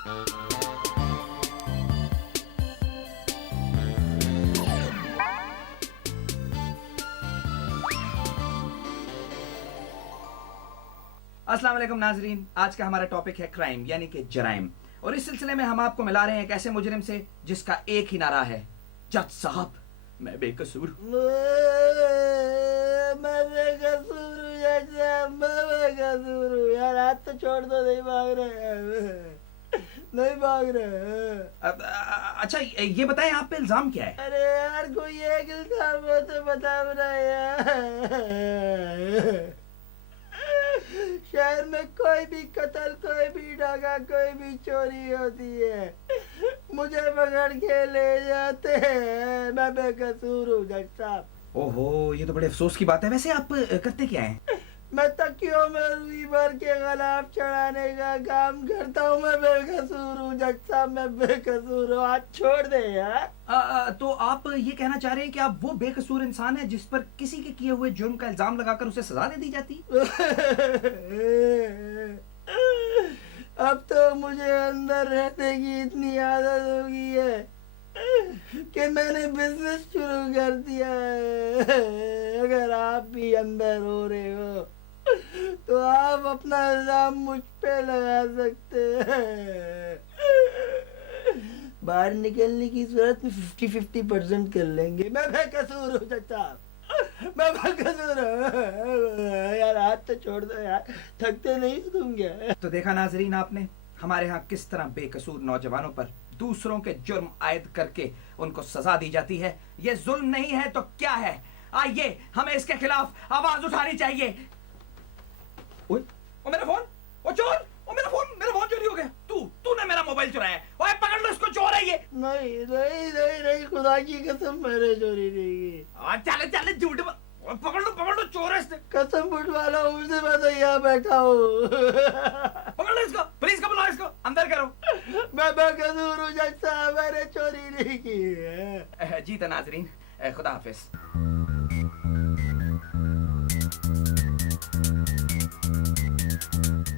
अस्सलाम वालेकुम नाजरीन, आज का हमारा टॉपिक है क्राइम यानी कि जराइम। और इस सिलसिले में हम आपको मिला रहे हैं एक ऐसे मुजरिम से जिसका एक ही नारा है, जज साहब मैं बेकसूर हूं। मैं बेकसूर हूँ जज साहब, मैं बेकसूर हूँ। यार हाथ तो छोड़ दो, नहीं भाग रहे, नहीं भाग रहे। अच्छा ये बताएं आप पे इल्जाम क्या है? अरे यार कोई एक इल्जाम हो तो बताओ ना यार। शहर में कोई भी कत्ल, कोई भी डाका, कोई भी चोरी होती है, मुझे पकड़ के ले जाते हैं। मैं बेकसूर हूँ जज साहब। ओहो, ये तो बड़े अफसोस की बात है। वैसे आप करते क्या हैं? मैं तकियों में रुई भर के गलाब चढ़ाने का काम करता हूँ। मैं बेकसूर हूँ जज साहब, मैं बेकसूर हूँ। हाथ छोड़ दे यार। तो आप ये कहना चाह रहे हैं कि आप वो बेकसूर इंसान है जिस पर किसी के किए हुए जुर्म का इल्जाम लगाकर उसे सजा दे दी जाती? अब तो मुझे अंदर रहने की इतनी आदत हो गई है कि मैंने बिजनेस शुरू कर दिया है। अगर आप भी अंदर हो रहे हो तो आप अपना इल्जाम मुझ पे लगा सकते हैं। बाहर निकलने की सूरत में 50-50% कर लेंगे। मैं बेकसूर हूँ जज साहब, मैं बेकसूर हूँ। यार हाथ तो छोड़ दो यार, थकते नहीं हो तुम क्या? तो देखा नाजरीन आपने हमारे यहाँ किस तरह बेकसूर नौजवानों पर दूसरों के जुर्म आयद करके उनको सजा दी जाती है। ये जुल्म नहीं है तो क्या है? आइए हमें इसके खिलाफ आवाज उठानी चाहिए। ओए, ओ मेरा फोन, ओ चोर, ओ मेरा फोन चोरी हो गया। तूने मेरा मोबाइल चुराया है। ओए पकड़ लो इसको, चोर है ये। नहीं नहीं नहीं नहीं, खुदा की कसम मैंने चोरी नहीं की। चले झूठ पकड़ लो, चोर है इसने। कसम उठवा लो मुझसे, मैं तो यहाँ बैठा हूँ। पकड़ लो इसको, पुलिस को बुलाओ, इसको अंदर करो। मैं बेकसूर हूँ जज साहब, मैंने चोरी नहीं की है। जी तो नाजरीन, खुदा हाफिज।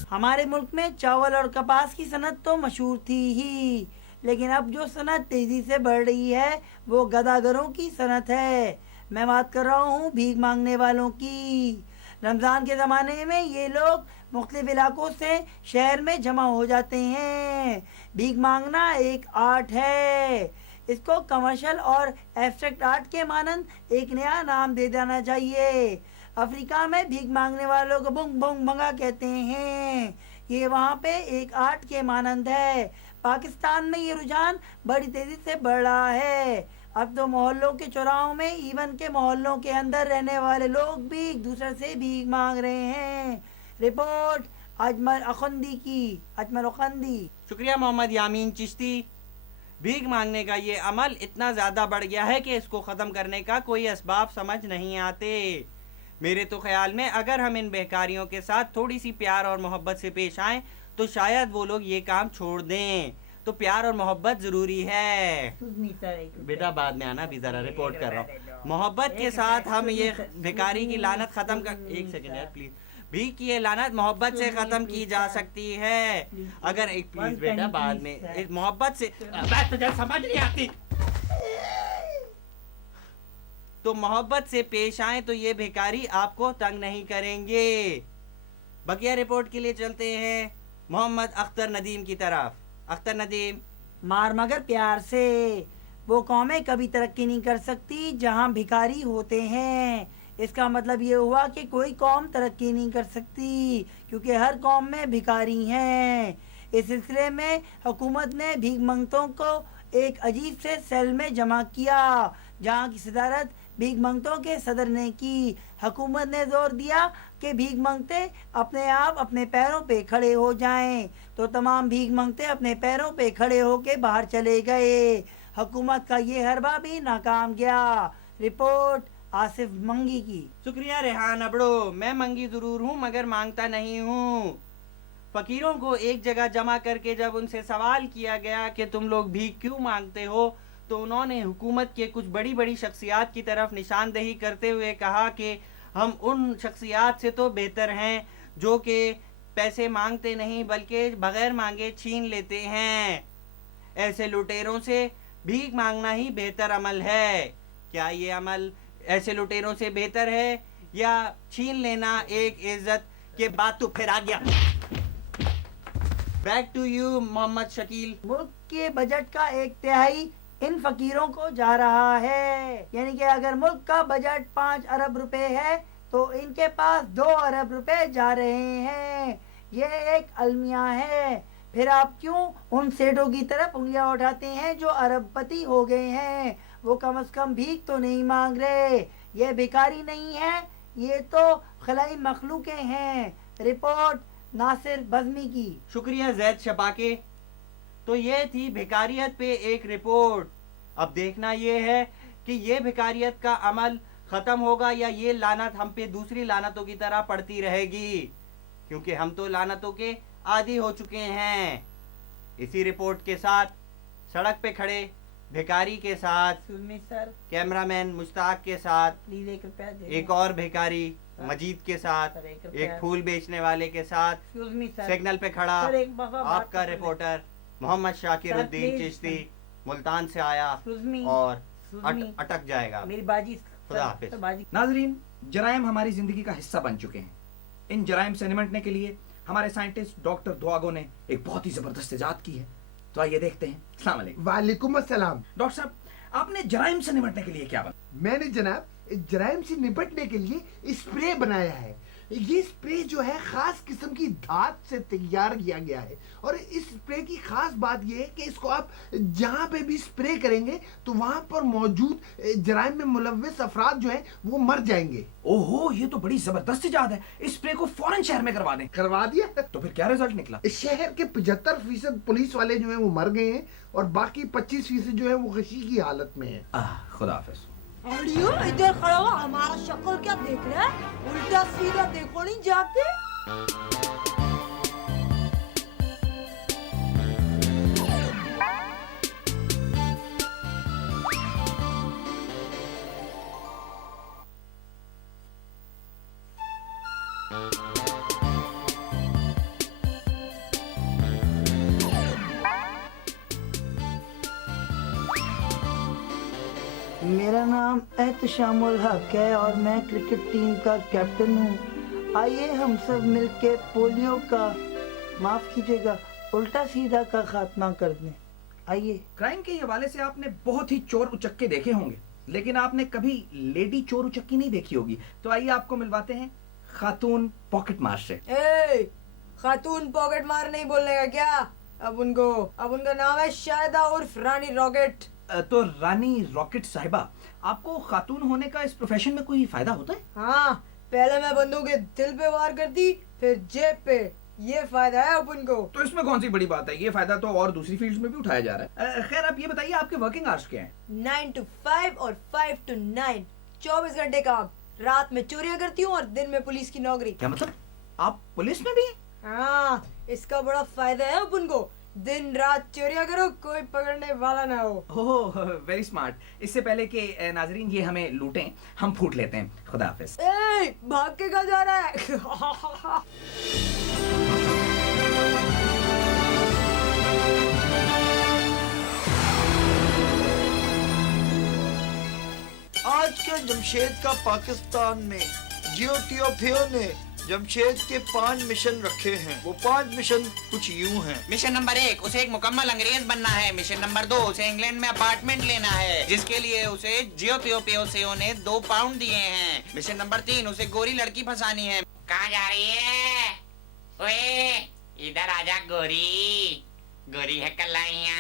हमारे मुल्क में चावल और कपास की सनत तो मशहूर थी ही, लेकिन अब जो सनत तेजी से बढ़ रही है वो गदागरों की सनत है। मैं बात कर रहा हूँ भीख मांगने वालों की। रमज़ान के ज़माने में ये लोग मुख्तलिफ इलाकों से शहर में जमा हो जाते हैं। भीख मांगना एक आर्ट है। इसको कमर्शियल और एब्स्ट्रैक्ट आर्ट के मानंद एक नया नाम दे देना चाहिए। अफ्रीका में भीख मांगने वालों को बुंग बुंग भंगा कहते हैं। ये वहाँ पे एक आर्ट के मानंद है। पाकिस्तान में ये रुझान बड़ी तेजी से बढ़ रहा है। अब तो मोहल्लों के चौराहों में, इवन के मोहल्लों के अंदर रहने वाले लोग भी एक दूसरे से भीख मांग रहे हैं। रिपोर्ट अजमल अखंदी की। अजमल अखंदी। शुक्रिया मोहम्मद यामीन चिश्ती। भीख मांगने का ये अमल इतना ज़्यादा बढ़ गया है कि इसको ख़त्म करने का कोई असबाब समझ नहीं आते। मेरे तो ख्याल में अगर हम इन बेकारियों के साथ थोड़ी सी प्यार और मोहब्बत से पेश आएँ तो शायद वो लोग ये काम छोड़ दें। तो प्यार और मोहब्बत ज़रूरी है। बेटा बाद में आना, भी ज़रा रिपोर्ट कर रहा हूँ। मोहब्बत के साथ हम ये भिखारी की लानत ख़त्म कर। एक सेकेंड यार प्लीज़। भीख की ये लानत मोहब्बत से ख़त्म की जा सकती है। अगर एक प्लीज़ बेटा बाद में, एक मोहब्बत से बात तुझे समझ नहीं आती, तो मोहब्बत से पेश आए तो ये भिखारी आपको तंग नहीं करेंगे। बकिया रिपोर्ट के लिए चलते हैं मोहम्मद अख्तर नदीम की तरफ। अख्तर नदीम। मार मगर प्यार से। वो कौमें कभी तरक्की नहीं कर सकती जहाँ भिखारी होते हैं। इसका मतलब ये हुआ कि कोई कौम तरक्की नहीं कर सकती क्योंकि हर कौम में भिखारी हैं। इस सिलसिले में हुकूमत ने भीख मंगतों को एक अजीब से सेल में जमा किया जहाँ की सदारत भीख मंगतों के सदर ने की। हुकूमत ने जोर दिया कि भीख मंगते अपने आप अपने पैरों पे खड़े हो जाएं, तो तमाम भीख मंगते अपने पैरों पे खड़े होके बाहर चले गए। हुकूमत का ये हरबा भी नाकाम गया। रिपोर्ट आसिफ मंगी की। शुक्रिया रेहान अबड़ो। मैं मंगी ज़रूर हूँ मगर मांगता नहीं हूँ। फ़कीरों को एक जगह जमा करके जब उनसे सवाल किया गया कि तुम लोग भीख क्यों मांगते हो, तो उन्होंने हुकूमत के कुछ बड़ी बड़ी शख्सियात की तरफ निशानदेही करते हुए कहा कि हम उन शख्सियात से तो बेहतर हैं जो कि पैसे मांगते नहीं बल्कि बगैर मांगे छीन लेते हैं। ऐसे लुटेरों से भीख मांगना ही बेहतर अमल है। क्या ये अमल ऐसे लुटेरों से बेहतर है या छीन लेना एक इज्जत के बाद? तो फिर आ गया। Back to you Mohammad Shakeel. मुल्क के बजट का 1/3 इन फकीरों को जा रहा है। यानी कि अगर मुल्क का बजट 5 अरब रुपए है तो इनके पास 2 अरब रुपए जा रहे हैं। ये एक अलमिया है। फिर आप क्यों उन सेठों की तरफ उंगलियां उठाते हैं जो अरबपति हो गए हैं? वो कम से कम भीख तो नहीं मांग रहे। ये भिखारी नहीं है, ये तो खलाई मखलूके हैं। रिपोर्ट नासिर बज़मी की। शुक्रिया जैद शबाके। तो ये थी भिखारियत पे एक रिपोर्ट। अब देखना ये है कि ये भिखारियत का अमल ख़त्म होगा या ये लानत हम पे दूसरी लानतों की तरह पड़ती रहेगी, क्योंकि हम तो लानतों के आदी हो चुके हैं। इसी रिपोर्ट के साथ सड़क पे खड़े भिखारी के साथ, सर कैमरामैन मुश्ताक के साथ, प्लीज 1 रुपया दे। एक और भिखारी मजीद के साथ, सर, 1 रुपया। एक फूल बेचने वाले के साथ, सर सिग्नल पे खड़ा सर, एक दफा बात आपका तो reporter Mohammad Shakir sir, Uddin please, Chishti Multan से आया Excuse me, और excuse me, अटक जाएगा। मेरी बाजी खुदा हाफिज। सर, बाजी। नाजरीन, जराइम हमारी जिंदगी का हिस्सा बन चुके हैं। इन जराइम से निपटने के लिए हमारे साइंटिस्ट डॉक्टर दुआगो ने एक बहुत ही जबरदस्त इजाद की है। तो आइए देखते हैं। अस्सलाम वालेकुम। वालेकुम अस्सलाम। डॉक्टर साहब, आपने जराइम से निपटने के लिए क्या बना? मैंने जनाब जराइम से निपटने के लिए स्प्रे बनाया है। ये स्प्रे जो है खास किस्म की धात से तैयार किया गया है और इस स्प्रे की खास बात ये है कि इसको आप जहाँ पे भी स्प्रे करेंगे तो वहाँ पर मौजूद जराइम में मुलव्विस अफराद जो हैं वो मर जाएंगे। ओहो, ये तो बड़ी जबरदस्त इजाद है। इस स्प्रे को फौरन शहर में करवा दें। करवा दिया। तो फिर क्या रिजल्ट निकला? इस शहर के 75% पुलिस वाले जो हैं वो मर गए हैं और बाकी 25% जो है वो गशी की हालत में है। खुदा हाफिज। अड़ियो, इधर खड़ा हुआ हमारा शक्ल क्या देख रहा है? उल्टा सीधा देखो नहीं जाके। मेरा नाम एहतशामुल हक है और मैं क्रिकेट टीम का कैप्टन हूँ। आइए हम सब मिलके पोलियो का, माफ कीजिएगा, उल्टा सीधा का खात्मा कर दें। आइए। क्राइम के हवाले से आपने बहुत ही चोर उचक्के देखे होंगे, लेकिन आपने कभी लेडी चोर उचक्की नहीं देखी होगी। तो आइए आपको मिलवाते हैं खातून पॉकेट मार से। ए, खातून पॉकेट मार नहीं बोलने का क्या? अब उनका नाम है शायदा उर्फ रानी रॉकेट। तो रानी रॉकेट साहिबा, आपको खातून होने का इस प्रोफेशन में कोई फायदा होता है? हाँ, पहले मैं बंदूक के दिल पे वार करती, फिर जेब पे। ये फायदा है अपन को। तो इसमें कौन सी बड़ी बात है? ये फायदा तो और दूसरी फील्ड्स में भी उठाया जा रहा है। खैर, आप ये बताइए आपके वर्किंग आवर्स क्या हैं? 9 to 5 और 5 to 9, 24 घंटे काम। रात में चोरियां करती हूँ और दिन में पुलिस की नौकरी। क्या मतलब, आप पुलिस में भी हैं? हाँ, इसका बड़ा फायदा है अपन को। दिन रात चोरियां करो, कोई पकड़ने वाला ना हो। ओह, वेरी स्मार्ट। इससे पहले कि नाजरीन ये हमें लूटें, हम फूट लेते हैं। खुदा हाफिज। ए, भाग के कहाँ जा रहा है? आज के जमशेद का पाकिस्तान में जियोटियोपियो ने जमशेद के 5 मिशन रखे हैं। वो 5 मिशन कुछ यूं हैं। मिशन नंबर 1, उसे एक मुकम्मल अंग्रेज बनना है। मिशन नंबर 2, उसे इंग्लैंड में अपार्टमेंट लेना है, जिसके लिए उसे जियोपियोपियो ने 2 पाउंड दिए हैं। मिशन नंबर 3, उसे गोरी लड़की फंसानी है। कहाँ जा रही है? ओए, इधर आजा गोरी। गोरी है कलाइया,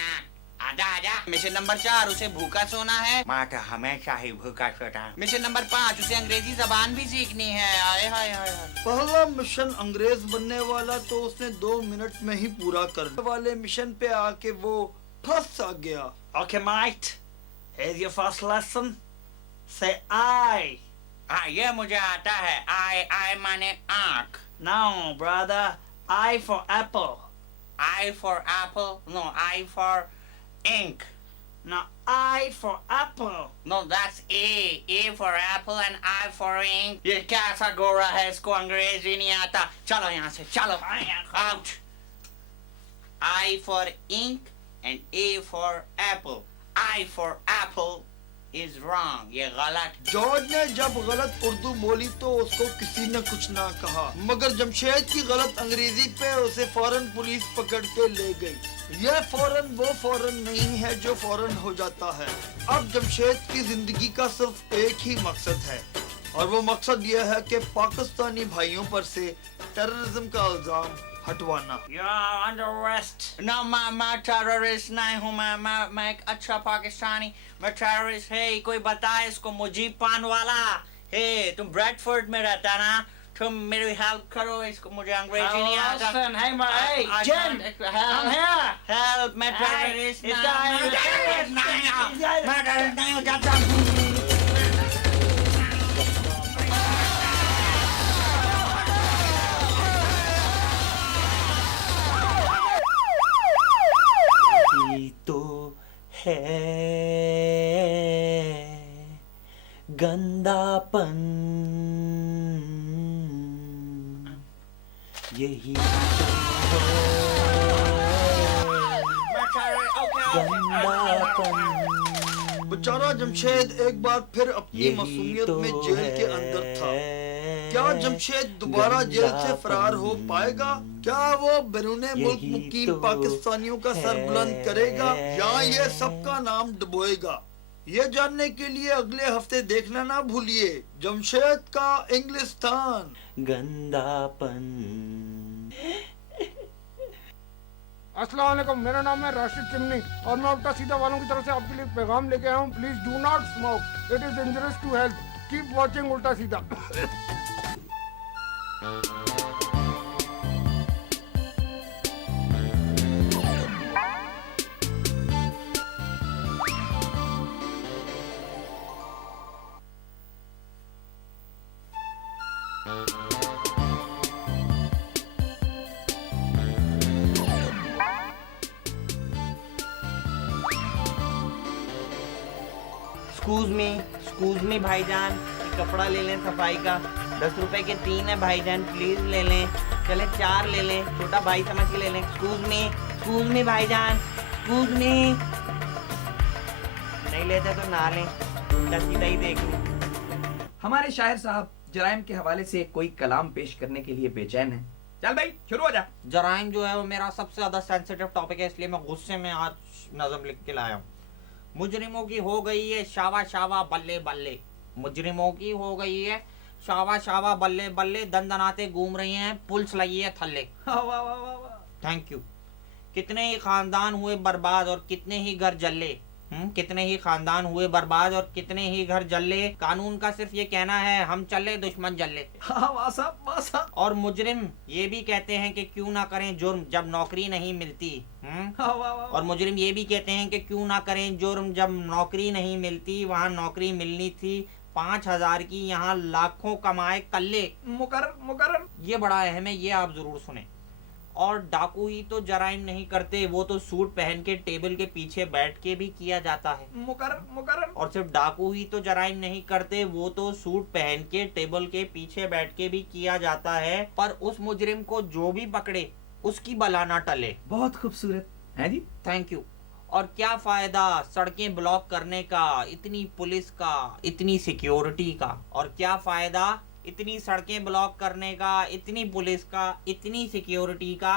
आजा आजा। मिशन नंबर 4, उसे भूखा सोना है। माता हमेशा ही भूखा सोता। मिशन नंबर 5, उसे अंग्रेजी जबान भी सीखनी है। आए हाय हाय हाय। पहला मिशन अंग्रेज बनने वाला तो उसने 2 मिनट में ही पूरा कर दिया। वाले मिशन पे आके वो फंस गया। Okay, mate. Here's your first lesson. Say I. हाँ, ये मुझे आता है। आई माने आँख। No, brother. I for apple. I for apple, no, I for ink. Now, I for apple. No, that's A. A for apple and I for ink. ये कैसा गोरा है, इसको अंग्रेजी नहीं आता. चलो यहाँ से, चलो. Out. I for ink and A for apple. I for apple is wrong. ये गलत. जॉर्ज ने जब गलत उर्दू बोली तो उसको किसी ने कुछ ना कहा, मगर जमशेद की गलत अंग्रेजी पे उसे फौरन पुलिस पकड़ के ले गई. यह फौरन वो फौरन नहीं है जो फौरन हो जाता है. अब जमशेद की जिंदगी का सिर्फ एक ही मकसद है, और वो मकसद यह है कि पाकिस्तानी भाइयों पर से टेररिज्म का इल्जाम हटवाना. You're under arrest. No, मैं टेररिस्ट नहीं हूँ. मैं एक अच्छा पाकिस्तानी. मैं टेररिस्ट है. कोई बताए इसको. मुजीब पान वाला. हे, तुम ब्रैडफोर्ड में रहता ना. तुम मेरी हेल्प करो इसको. मुझे अंग्रेजी नहीं आता. Listen, hey, hey, Jim, come here. Help. मैं टेररिस्ट Hey, नहीं हूँ. it's मैं टेररिस्ट नहीं हूँ. जाता. तो है गंदापन, यही तो है गंदापन. बेचारा जमशेद एक बार फिर अपनी यही मासूमियत तो में जेल के अंदर था. क्या जमशेद दोबारा जेल से फरार हो पाएगा? क्या वो बैरून मुल्क यही मुकीम तो पाकिस्तानियों का सर बुलंद करेगा, या ये सबका नाम डुबोएगा? ये जानने के लिए अगले हफ्ते देखना ना भूलिए जमशेद का इंग्लिस्तान. गंदापन. अस्सलाम वालेकुम, मेरा नाम है राशिद चिमनी और मैं उल्टा सीधा वालों की तरफ से आपके लिए पैगाम लेके आया हूँ. Please do not smoke, it is dangerous to health. Keep watching Ulta Seedha. Excuse me भाईजान, कपड़ा ले लें सफाई का. 10 रुपए के 3 है भाईजान, प्लीज ले लें. चले 4 ले लें, छोटा भाई समझ के ले लें. एक्सक्यूज मी भाईजान, एक्सक्यूज मी. नहीं लेते तो ना लें, उल्टा सीधा ही देख लें. हमारे शायर साहब जराइम के हवाले से कोई कलाम पेश करने के लिए बेचैन है. चल भाई शुरू हो जा. जराइम जो है वो मेरा सबसे ज्यादा सेंसिटिव टॉपिक है, इसलिए मैं गुस्से में आज नज़म लिख के लाया हूँ. मुजरिमों की हो गई है शावा शावा बल्ले बल्ले. मुजरिमों की हो गई है शावा शावा बल्ले बल्ले. दंदनाते घूम रही हैं, पुलिस लगी है थल्ले. वाह वाह वाह वाह. Thank you. कितने ही खानदान हुए बर्बाद और कितने ही घर जले. कितने ही खानदान हुए बर्बाद और कितने ही घर जले. कानून का सिर्फ ये कहना है हम चले दुश्मन जले. वाह साहब, वाह साहब. और मुजरिम ये भी कहते हैं कि क्यों ना करें जुर्म जब नौकरी नहीं मिलती. वाह वाह वाह. और मुजरिम ये भी कहते हैं कि क्यों ना करें जुर्म जब नौकरी नहीं मिलती. वहाँ नौकरी मिलनी थी 5,000 की, यहाँ लाखों कमाए कल्ले. मुकर्रर मुकर्रर. ये बड़ा अहम है, ये आप जरूर सुने. और डाकू ही तो जराइम नहीं करते, वो तो सूट पहन के टेबल के पीछे बैठ के भी किया जाता है. मुकर्रर मुकर्रर. और सिर्फ डाकू ही तो जराइम नहीं करते, वो तो सूट पहन के टेबल के पीछे बैठ के भी किया जाता है. पर उस मुजरिम को जो भी पकड़े उसकी बला ना टले. बहुत खूबसूरत है जी. Thank you. और क्या फायदा सड़कें ब्लॉक करने का, इतनी पुलिस का, इतनी सिक्योरिटी का. और क्या फायदा इतनी सड़कें ब्लॉक करने का, इतनी पुलिस का, इतनी सिक्योरिटी का.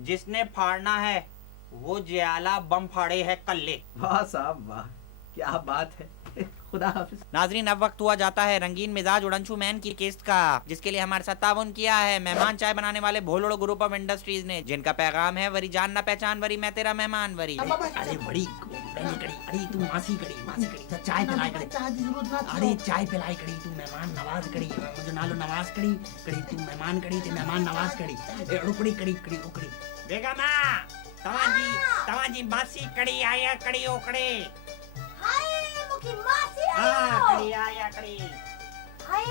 जिसने फाड़ना है वो जयाला बम फाड़े है कल्ले. वाह साहब वाह, क्या बात है. खुदा हाफिज. नाजरीन, अब वक्त हुआ जाता है रंगीन मिजाज उड़नछू मैन की किस्त का, जिसके लिए हमारे साथ ताउन किया है मेहमान चाय बनाने वाले भोलोड़ो ग्रुप ऑफ इंडस्ट्रीज ने, जिनका पैगाम है वरी जान ना पहचान वरी मैं तेरा मेहमान वरी. अरे बड़ी कड़ी, अरे तू मासी कड़ी चाय पिलाई कड़ी. अरे चाय पिलाई कड़ी, तू मेहमान नवाज कड़ी. मुझे नालो नवाज कड़ी तू मेहमान कड़ी ते मेहमान नवाज कड़ी. रुकड़ी कड़ी उकड़ी. देखा माँ, तवाजी मासी कड़ी आया कड़ी ओकड़े. हाय मुकी मासी कड़ी आया कड़ी. हाय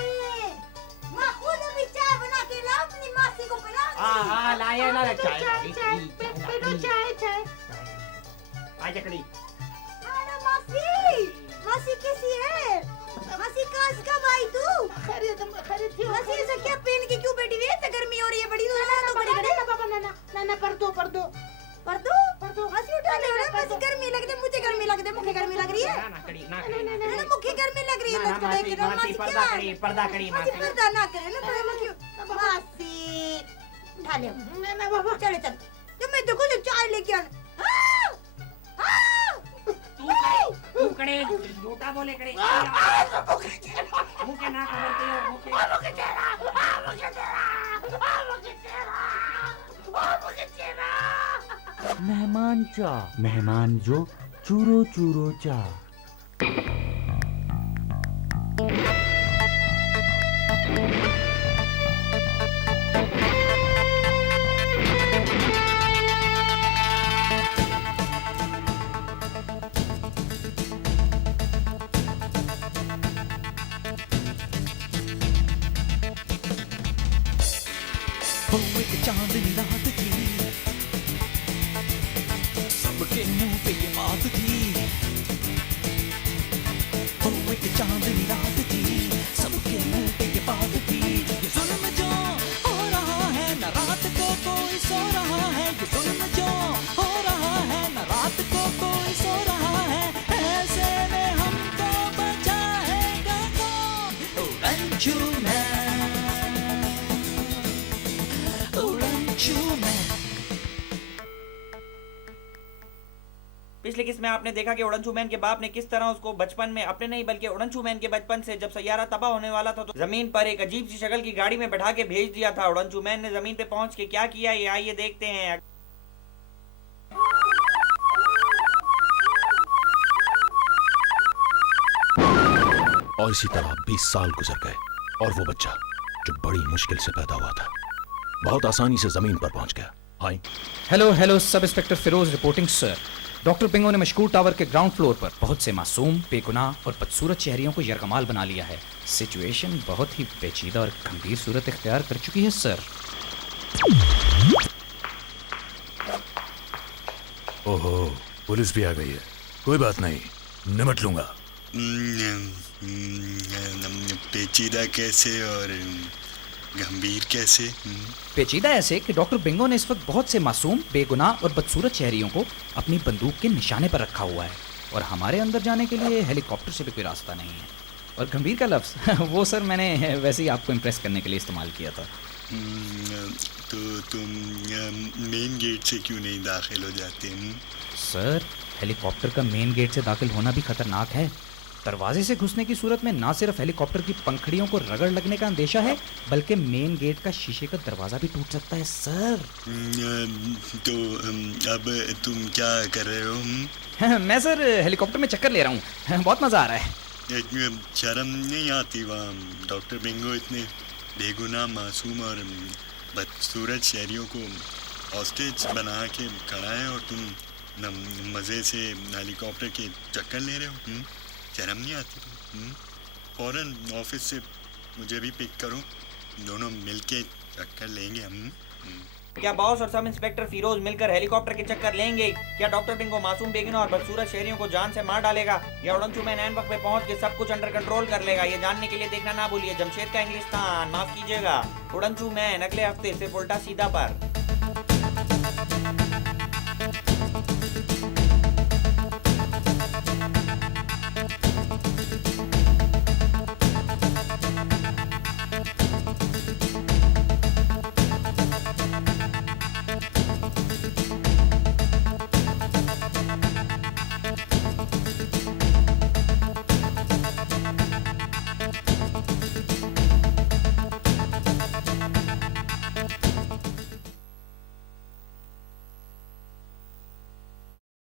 मैं खुद अभी चाय बना के लाऊं अपनी मासी को पिलाऊंगी. हाँ लाया ना चाय. चाय आजा कड़ी. हेलो मासी मासी कैसी है? मासी कब आई तू? खैरियत थी। मासी ऐसा क्या पहन के क्यों बैठी हुई है? इतना गर्मी हो रही है बड़ी। नाना पर दो पर दो मासी उठा ले ना। मासी गर्मी लग रही है, मुझे गर्मी लग रही है। मुझे गर्मी लग रही है ना, मुझे गर्मी लग रही है। तो देख रहा हूं मासी क्या है? मासी पर्दा ना करे ना, पर्दा क्यों? मासी उठा ले ना बाबा। चलो जब मैं देखो जो चाय लेके आना। तू करे झूठा बोले करे मुके ना मेहमान जो चूरो चूरो चा। चांदनी रात थी, सबके मुंह पे ये बात थी। एक चांदनी रात थी, सबके मुंह पे ये बात थी। ये जुल्म जो हो रहा है, न रात को कोई सो रहा है। ये जुल्म जो हो रहा है, न रात को कोई सो रहा है। ऐसे में हमको बचाएगा कौन? उड़नछू पिछले किस में आपने देखा कि उड़नछू मैन के बाप ने किस तरह उसको बचपन में, अपने नहीं बल्कि उड़नछू मैन के बचपन से, जब सैयारा तबाह होने वाला था तो जमीन पर एक अजीब सी शक्ल की गाड़ी में बैठा के भेज दिया था। उड़नछू मैन ने जमीन पे पहुंच के क्या किया, ये आइए देखते हैं। और इसी तरह 20 साल गुजर गए और वो बच्चा जो बड़ी मुश्किल से पैदा हुआ था बहुत आसानी से जमीन पर पहुंच गया। Hi hello sub inspector Firoz reporting sir. Doctor Bingo ने मशकूर टावर के ग्राउंड फ्लोर पर बहुत से मासूम, बेगुनाह और बदसूरत शहरियों को यरगमाल बना लिया है। सिचुएशन बहुत ही पेचीदा और गंभीर सूरत इख्तियार कर चुकी है सर। ओहो, पुलिस भी आ गई है। कोई बात नहीं, निपट लूंगा। पेचीदा कैसे और गंभीर कैसे? पेचीदा ऐसे कि डॉक्टर बिंगो ने इस वक्त बहुत से मासूम, बेगुनाह और बदसूरत शहरियों को अपनी बंदूक के निशाने पर रखा हुआ है और हमारे अंदर जाने के लिए हेलीकॉप्टर से भी कोई रास्ता नहीं है। और गंभीर का लफ्ज़ वो सर मैंने वैसे ही आपको इम्प्रेस करने के लिए इस्तेमाल किया था। तो तुम मेन गेट से क्यों नहीं दाखिल हो जाते? सर हेलीकॉप्टर का मेन गेट से दाखिल होना भी खतरनाक है। दरवाजे से घुसने की सूरत में ना सिर्फ हेलीकॉप्टर की पंखड़ियों को रगड़ लगने का अंदेशा है बल्कि मेन गेट का शीशे का दरवाजा भी टूट सकता है सर। तो अब तुम क्या कर रहे हो? मैं सर हेलीकॉप्टर में चक्कर ले रहा हूँ, बहुत मजा आ रहा है। शर्म नहीं आती? वहाँ डॉक्टर बिंगो इतने बेगुनाह, मासूम और बदसूरत शहरियों को हॉस्टेज बना के खड़ा है और तुम मज़े से हेलीकॉप्टर के चक्कर ले रहे हो। शर्म नहीं आती? फौरन ऑफिस से मुझे भी पिक करो, दोनों मिलके चक्कर लेंगे हम। क्या बॉस और सब इंस्पेक्टर फिरोज मिलकर हेलीकॉप्टर के चक्कर लेंगे? क्या डॉक्टर बिंगो मासूम, बेगुनाह और बदसूरत शहरियों को जान से मार डालेगा या उड़नछू मैन ऐन वक्त पे पहुंच के सब कुछ अंडर कंट्रोल कर लेगा? ये जानने के लिए देखना ना भूलिए जमशेद का इंग्लिस्तान, माफ कीजिएगा, उड़नछू मैन, अगले हफ्ते सिर्फ उल्टा सीधा पर।